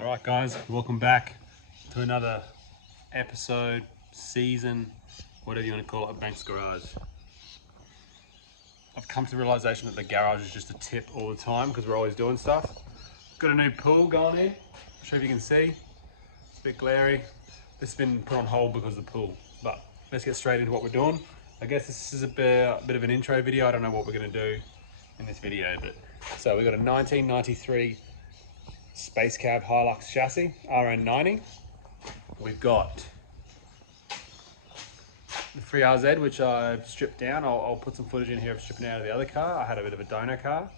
All right, guys, welcome back to another episode, season, whatever you want to call it, of Banks Garage. I've come to the realization that the garage is just a tip all the time because we're always doing stuff. Got a new pool going here. I'll show you if you can see. It's a bit glary. This has been put on hold because of the pool, but let's get straight into what we're doing. I guess this is a bit of an intro video. I don't know what we're going to do in this video, but so we've got a 1993 Space Cab Hilux chassis, RN90. We've got the 3RZ, which I've stripped down. I'll put some footage in here of stripping out of the other car. I had a bit of a donor car.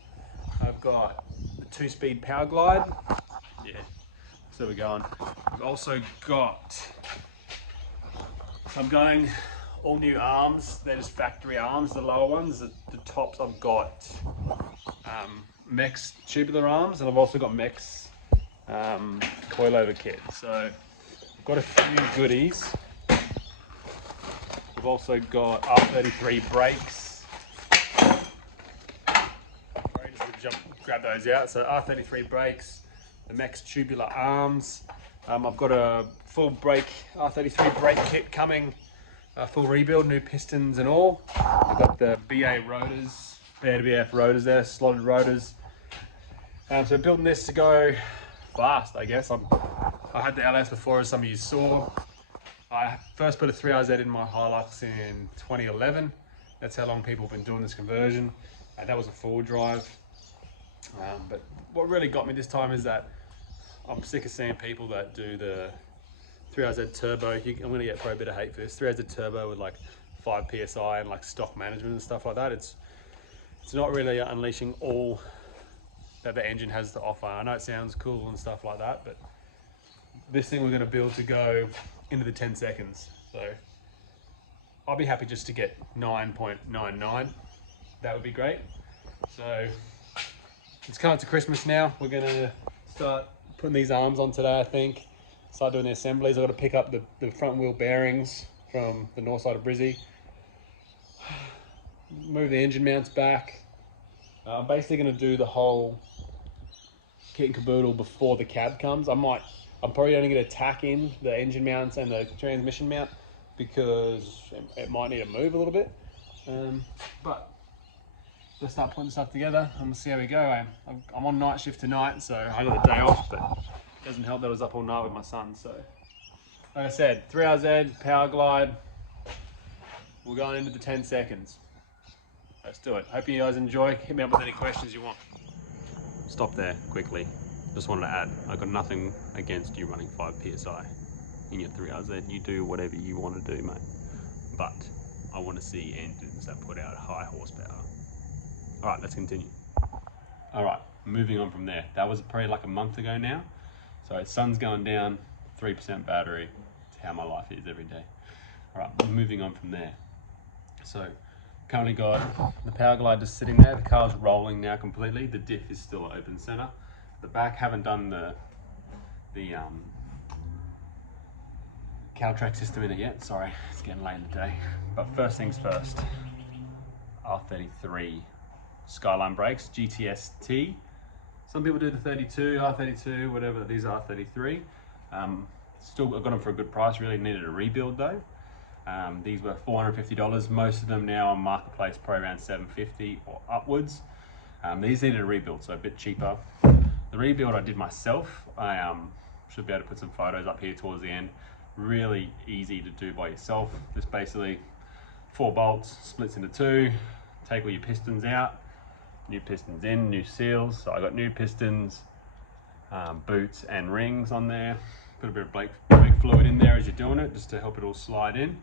I've got the 2-speed Power Glide. Yeah, so we're going. We've also got, I'm going all new arms. They're just factory arms, the lower ones. The tops I've got Mex tubular arms, and I've also got Mex coilover kit. So I've got a few goodies. We've also got R33 brakes. Sorry, just grab those out. So R33 brakes, the Mex tubular arms. I've got a full brake R33 brake kit coming, full rebuild, new pistons and all. I've got the BA rotors, BF rotors there, slotted rotors. So building this to go fast, I guess. I had the LS before, as some of you saw. I first put a 3RZ in my Hilux in 2011. That's how long people have been doing this conversion. And that was a 4-drive. But what really got me this time is that I'm sick of seeing people that do the 3RZ turbo. I'm gonna get probably a bit of hate for this. 3RZ turbo with like 5 PSI and like stock management and stuff like that. It's not really unleashing all that the engine has to offer. I know it sounds cool and stuff like that, but this thing we're going to build to go into the 10 seconds. So I'll be happy just to get 9.99. That would be great. So it's coming to Christmas now. We're going to start putting these arms on today, I think. Start doing the assemblies. I've got to pick up the front wheel bearings from the north side of Brizzy. Move the engine mounts back. I'm basically going to do the whole kit and caboodle before the cab comes. I'm probably only going to tack in the engine mounts and the transmission mount because it might need to move a little bit. But let's start putting stuff together and we'll see how we go. I'm on night shift tonight, so I got the day off, but it doesn't help that I was up all night with my son. So like I said, 3RZ, Power Glide. We're going into the 10 seconds. Let's do it. Hope you guys enjoy. Hit me up with any questions you want. Stop there quickly. Just wanted to add, I've got nothing against you running 5 PSI in your 3RZ. You do whatever you want to do, mate. But I want to see engines that put out high horsepower. All right, let's continue. All right, moving on from there. That was probably like a month ago now. So sun's going down, 3% battery. It's how my life is every day. All right, moving on from there. So currently got the Power Glide just sitting there. The car's rolling now completely. The diff is still open center. The back, haven't done the Caltrack system in it yet. Sorry, it's getting late in the day. But first things first, R33 Skyline brakes, GTS-T. Some people do the 32, R32, whatever. These are R33. Still got them for a good price. Really needed a rebuild though. These were $450. Most of them now on Marketplace probably around $750 or upwards. These needed a rebuild, so a bit cheaper. The rebuild I did myself. I should be able to put some photos up here towards the end. Really easy to do by yourself. Just basically 4 bolts, splits into 2. Take all your pistons out. New pistons in, new seals. So I got new pistons, boots and rings on there. Put a bit of brake fluid in there as you're doing it, just to help it all slide in.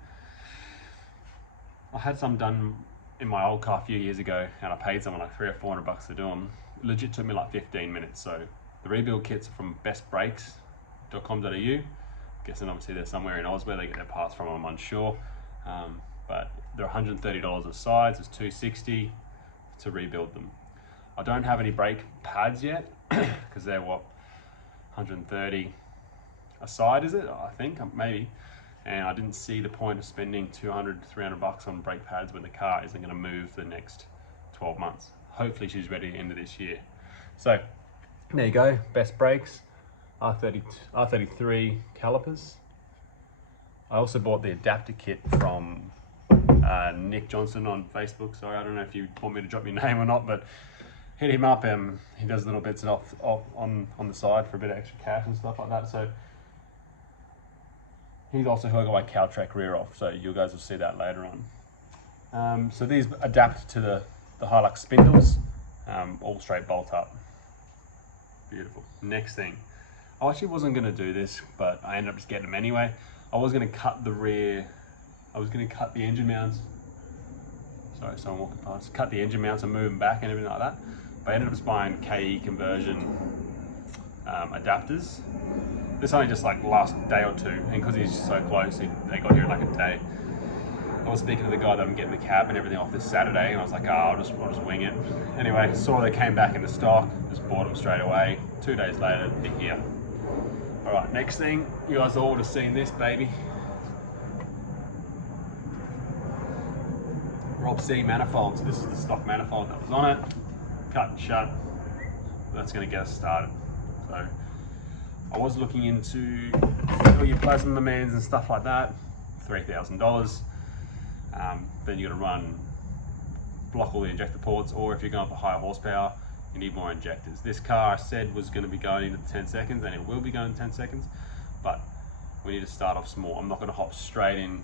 I had some done in my old car a few years ago, and I paid someone like $300 or $400 to do them. It legit took me like 15 minutes. So the rebuild kits are from bestbrakes.com.au. Guessing obviously they're somewhere in Oz where they get their parts from, I'm unsure. But they're $130 a side, so it's $260 to rebuild them. I don't have any brake pads yet, because they're what, $130 a side, is it? I think, maybe. And I didn't see the point of spending $200 to $300 on brake pads when the car isn't going to move for the next 12 months. Hopefully she's ready at the end of this year. So there you go, best brakes. R33 calipers. I also bought the adapter kit from Nick Johnson on Facebook. Sorry, I don't know if you want me to drop your name or not, but hit him up. He does little bits off on the side for a bit of extra cash and stuff like that. So he's also who I got my Caltrack rear off. So you guys will see that later on. So these adapt to the Hilux spindles, all straight bolt up. Beautiful. Next thing, I actually wasn't going to do this, but I ended up just getting them anyway. I was going to cut the rear, I was going to cut the engine mounts. Sorry, someone walking past. Cut the engine mounts and move them back and everything like that. But I ended up just buying KE conversion adapters. This only just like last day or two, and because he's so close, they got here in like a day. I was speaking to the guy that I'm getting the cab and everything off this Saturday, and I was like, oh, I'll just wing it. Anyway, saw they came back into stock, just bought them straight away. 2 days later, they're here. All right, next thing, you guys all would have seen this baby. Rob C manifold. So this is the stock manifold that was on it. Cut and shut. That's going to get us started. So I was looking into all your plasma demands and stuff like that. $3,000. Then you got to block all the injector ports, or if you're going for higher horsepower, you need more injectors. This car I said was going to be going into 10 seconds, and it will be going 10 seconds, but we need to start off small. I'm not going to hop straight in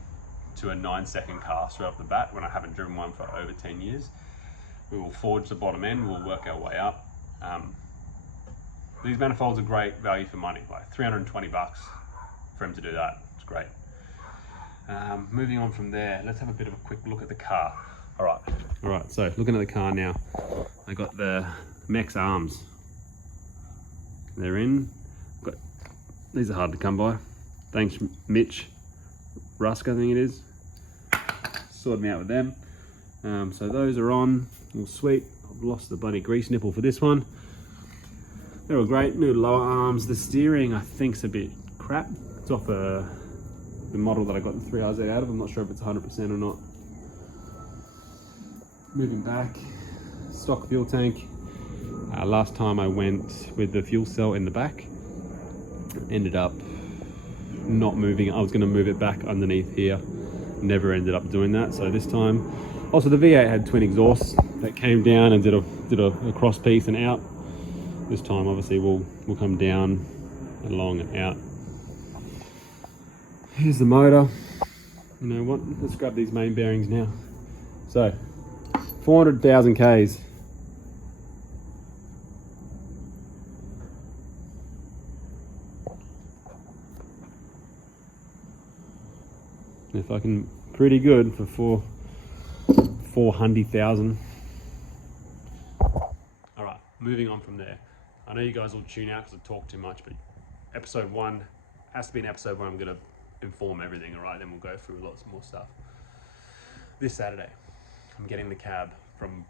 to a 9-second car straight off the bat when I haven't driven one for over 10 years. We will forge the bottom end, we'll work our way up. These manifolds are great value for money, like 320 bucks for him to do that. It's great. Moving on from there, let's have a bit of a quick look at the car. All right, so looking at the car now, I got the Mex arms. They're in. These are hard to come by. Thanks, Mitch Rusk, I think it is. Sorted me out with them. So those are on, all sweet. I've lost the bloody grease nipple for this one. They're all great, new lower arms. The steering I think's a bit crap. It's off the model that I got the 3RZ out of. I'm not sure if it's 100% or not. Moving back, stock fuel tank. Last time I went with the fuel cell in the back, ended up not moving. I was going to move it back underneath here, never ended up doing that. So this time, also the V8 had twin exhausts that came down and did a cross piece and out. This time obviously we'll come down, along and out. Here's the motor. You know what, let's grab these main bearings now. So 400,000 Ks. If I can, pretty good for 400,000. All right, moving on from there. I know you guys will tune out because I talk too much, but episode 1 has to be an episode where I'm going to inform everything. All right, then we'll go through lots more stuff. This Saturday, I'm getting the cab from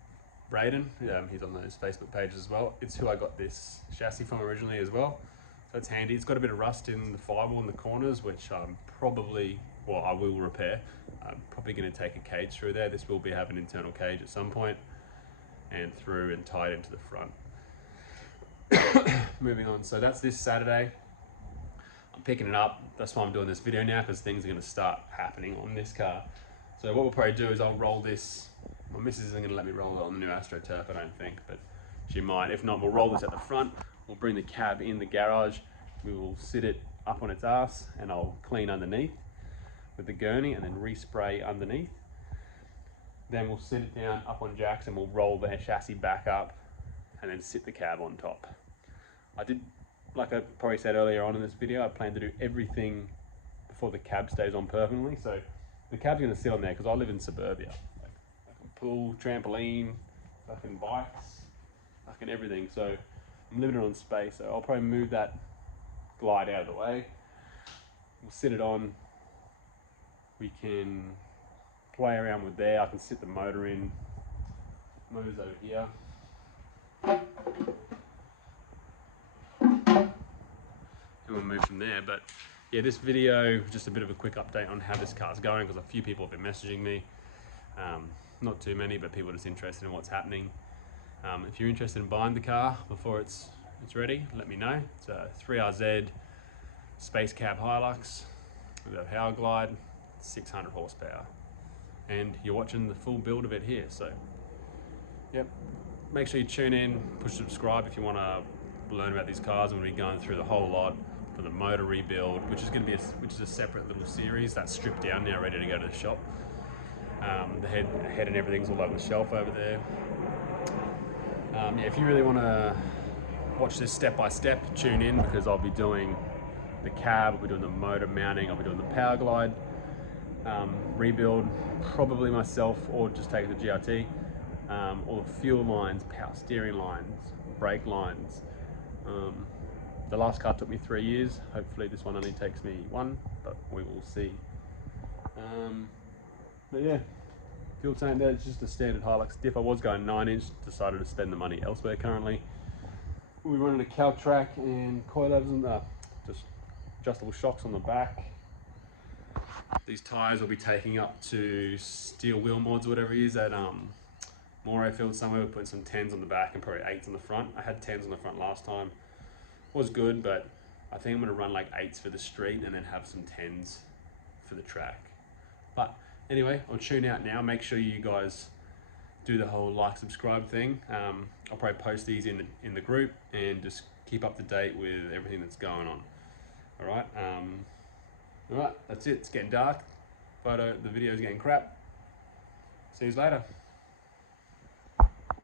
Braden. He's on those Facebook pages as well. It's who I got this chassis from originally as well. So it's handy. It's got a bit of rust in the firewall in the corners, which I will repair. I'm probably going to take a cage through there. This will have an internal cage at some point, and through and tied into the front. Moving on, so that's this Saturday. I'm picking it up. That's why I'm doing this video now, because things are going to start happening on this car. So what we'll probably do is I'll roll this. My missus isn't going to let me roll it on the new AstroTurf, I don't think, but she might. If not, we'll roll this at the front. We'll bring the cab in the garage. We will sit it up on its ass, and I'll clean underneath with the gurney and then respray underneath. Then we'll sit it down up on jacks and we'll roll the chassis back up and then sit the cab on top. Like I probably said earlier on in this video, I plan to do everything before the cab stays on permanently. So the cab's gonna sit on there because I live in suburbia. I can pull, trampoline, fucking bikes, fucking everything. So I'm limited on space. So I'll probably move that glide out of the way. We'll sit it on. We can play around with there. I can sit the motor in. Motor's over here. And we'll move from there. But yeah, this video, just a bit of a quick update on how this car's going, because a few people have been messaging me. Not too many, but people are just interested in what's happening. If you're interested in buying the car before it's it's ready, let me know. It's a 3RZ Space Cab Hilux with a power glide, 600 horsepower. And you're watching the full build of it here, so yep. Make sure you tune in, push subscribe if you want to learn about these cars. I'm going to be going through the whole lot for the motor rebuild, which is going to be a separate little series that's stripped down now, ready to go to the shop. The head and everything's all over the shelf over there. Yeah, if you really want to watch this step by step, tune in, because I'll be doing the cab, I'll be doing the motor mounting, I'll be doing the power glide rebuild, probably myself, or just take it to GRT. All the fuel lines, power steering lines, brake lines. The last car took me 3 years. Hopefully this one only takes me 1, but we will see. But yeah, fuel tank there, it's just a standard Hilux diff. I was going 9-inch, decided to spend the money elsewhere currently. We're running a cowl track and coilovers and just adjustable shocks on the back. These tyres will be taking up to steel wheel mods or whatever it is at Moray Field somewhere. We're putting some 10s on the back and probably 8s on the front. I had 10s on the front last time. Was good, but I think I'm going to run like 8s for the street and then have some 10s for the track. But anyway, I'll tune out now. Make sure you guys do the whole like, subscribe thing. I'll probably post these in the group and just keep up to date with everything that's going on. All right. All right, that's it. It's getting dark. The video's getting crap. See you later.